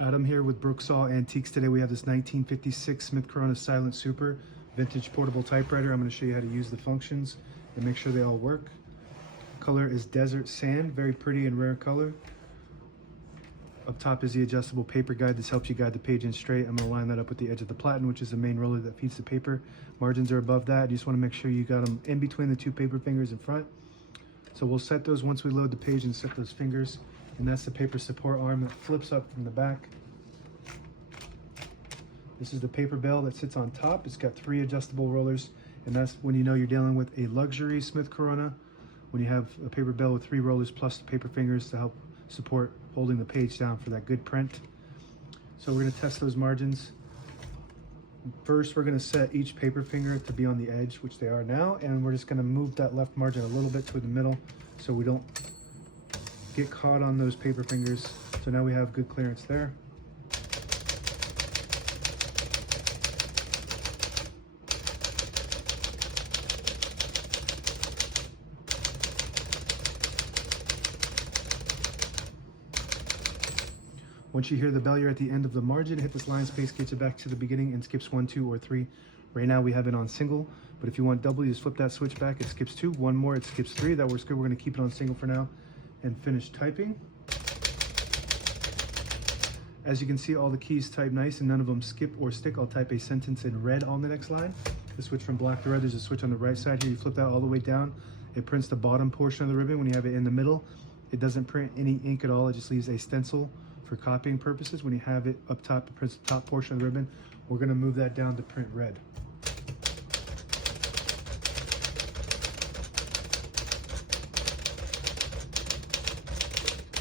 Adam here with Brooksaw Antiques. Today we have this 1956 Smith Corona Silent Super vintage portable typewriter. I'm going to show you how to use the functions and make sure they all work. Color is Desert Sand, very pretty and rare color. Up top is the adjustable paper guide. This helps you guide the page in straight. I'm going to line that up with the edge of the platen, which is the main roller that feeds the paper. Margins are above that. You just want to make sure you got them in between the two paper fingers in front. So we'll set those once we load the page and set those fingers. And that's the paper support arm that flips up from the back. This is the paper bell that sits on top. It's got 3 adjustable rollers, and that's when you know you're dealing with a luxury Smith Corona, when you have a paper bell with 3 rollers plus the paper fingers to help support holding the page down for that good print. So we're going to test those margins. First, we're going to set each paper finger to be on the edge, which they are now, and we're just going to move that left margin a little bit toward the middle so we don't get caught on those paper fingers. So now we have good clearance there. Once you hear the bell, you're at the end of the margin. Hit this line space, gets it back to the beginning, and skips 1, 2, or 3. Right now we have it on single, but if you want double, you just flip that switch back. It skips 2, 1 more, it skips 3. That works good. We're going to keep it on single for now and finish typing. As you can see, all the keys type nice and none of them skip or stick. I'll type a sentence in red on the next line. The switch from black to red, there's a switch on the right side here. You flip that all the way down. It prints the bottom portion of the ribbon. When you have it in the middle, it doesn't print any ink at all. It just leaves a stencil for copying purposes. When you have it up top, it prints the top portion of the ribbon. We're gonna move that down to print red.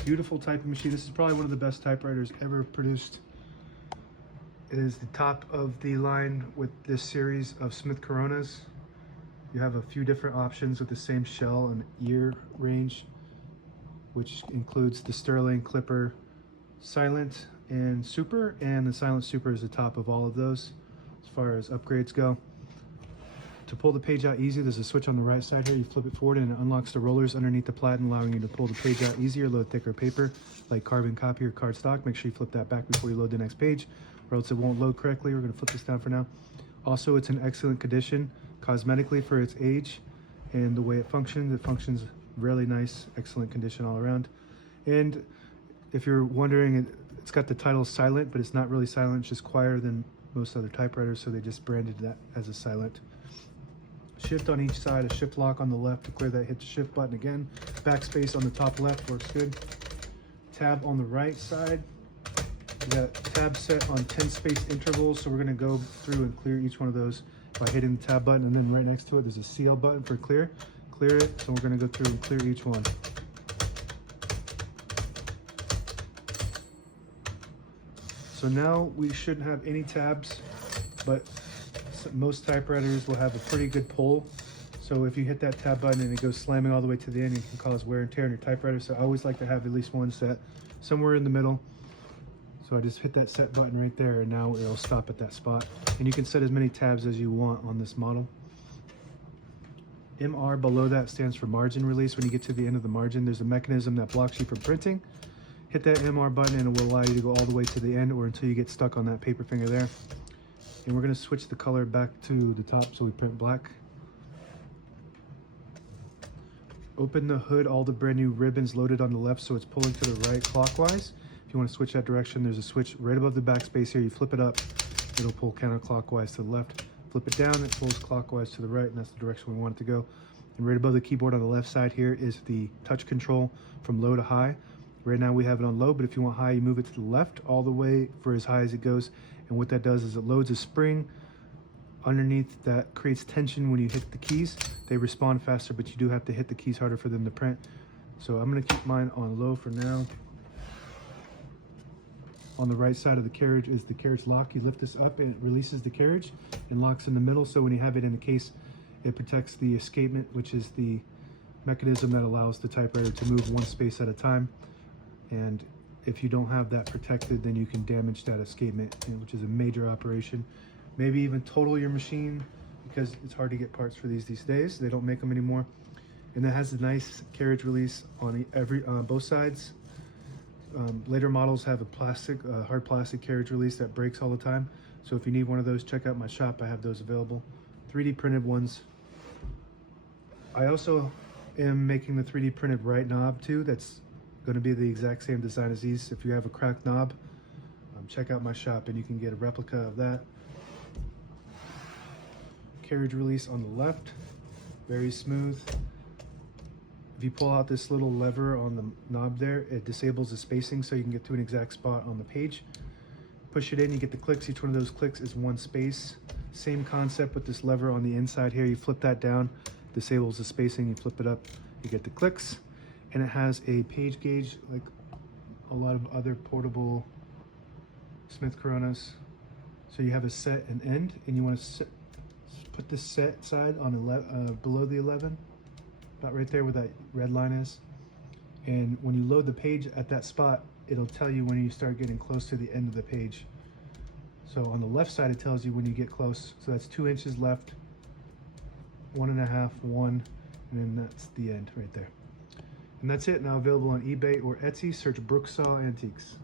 Beautiful typing machine. This is probably one of the best typewriters ever produced. It is the top of the line with this series of Smith Coronas. You have a few different options with the same shell and ear range, which includes the Sterling, Clipper, Silent, and Super, and the Silent Super is the top of all of those as far as upgrades go. To pull the page out easy, there's a switch on the right side here. You flip it forward and it unlocks the rollers underneath the platen, allowing you to pull the page out easier, load thicker paper like carbon copy or cardstock. Make sure you flip that back before you load the next page, or else it won't load correctly. We're going to flip this down for now. Also, it's in excellent condition cosmetically for its age and the way it functions really nice, excellent condition all around. And if you're wondering, it's got the title Silent, but it's not really silent. It's just quieter than most other typewriters, so they just branded that as a Silent. Shift on each side, a shift lock on the left. To clear that, hit the shift button again. Backspace on the top left works good. Tab on the right side. We got tab set on 10 space intervals, so we're gonna go through and clear each one of those by hitting the tab button, and then right next to it there's a CL button for clear. Clear it, so we're gonna go through and clear each one. So now we shouldn't have any tabs, but most typewriters will have a pretty good pull. So if you hit that tab button and it goes slamming all the way to the end, it can cause wear and tear on your typewriter. So I always like to have at least one set somewhere in the middle. So I just hit that set button right there, and now it'll stop at that spot. And you can set as many tabs as you want on this model. MR below that stands for margin release. When you get to the end of the margin, there's a mechanism that blocks you from printing. Hit that MR button and it will allow you to go all the way to the end or until you get stuck on that paper finger there. And we're going to switch the color back to the top so we print black. Open the hood, all the brand new ribbons loaded on the left, so it's pulling to the right clockwise. If you want to switch that direction, there's a switch right above the backspace here. You flip it up, it'll pull counterclockwise to the left. Flip it down, it pulls clockwise to the right, and that's the direction we want it to go. And right above the keyboard on the left side here is the touch control from low to high. Right now we have it on low, but if you want high, you move it to the left all the way for as high as it goes. And what that does is it loads a spring underneath that creates tension when you hit the keys. They respond faster, but you do have to hit the keys harder for them to print. So I'm going to keep mine on low for now. On the right side of the carriage is the carriage lock. You lift this up and it releases the carriage and locks in the middle. So when you have it in the case, it protects the escapement, which is the mechanism that allows the typewriter to move one space at a time. And if you don't have that protected, then you can damage that escapement, which is a major operation. Maybe even total your machine, because it's hard to get parts for these days. They don't make them anymore. And it has a nice carriage release on both sides. Later models have a hard plastic carriage release that breaks all the time. So if you need one of those, check out my shop. I have those available. 3D printed ones. I also am making the 3D printed right knob too. That's going to be the exact same design as these. If you have a cracked knob, check out my shop and you can get a replica of that. Carriage release on the left, very smooth. If you pull out this little lever on the knob there, it disables the spacing so you can get to an exact spot on the page. Push it in, you get the clicks. Each one of those clicks is one space. Same concept with this lever on the inside here. You flip that down, disables the spacing, you flip it up, you get the clicks. And it has a page gauge like a lot of other portable Smith Coronas. So you have a set and end, and you want to put the set side on below the 11, about right there where that red line is. And when you load the page at that spot, it'll tell you when you start getting close to the end of the page. So on the left side, it tells you when you get close. So that's 2 inches left, 1.5, 1, and then that's the end right there. And that's it. Now available on eBay or Etsy. Search Brooksaw Antiques.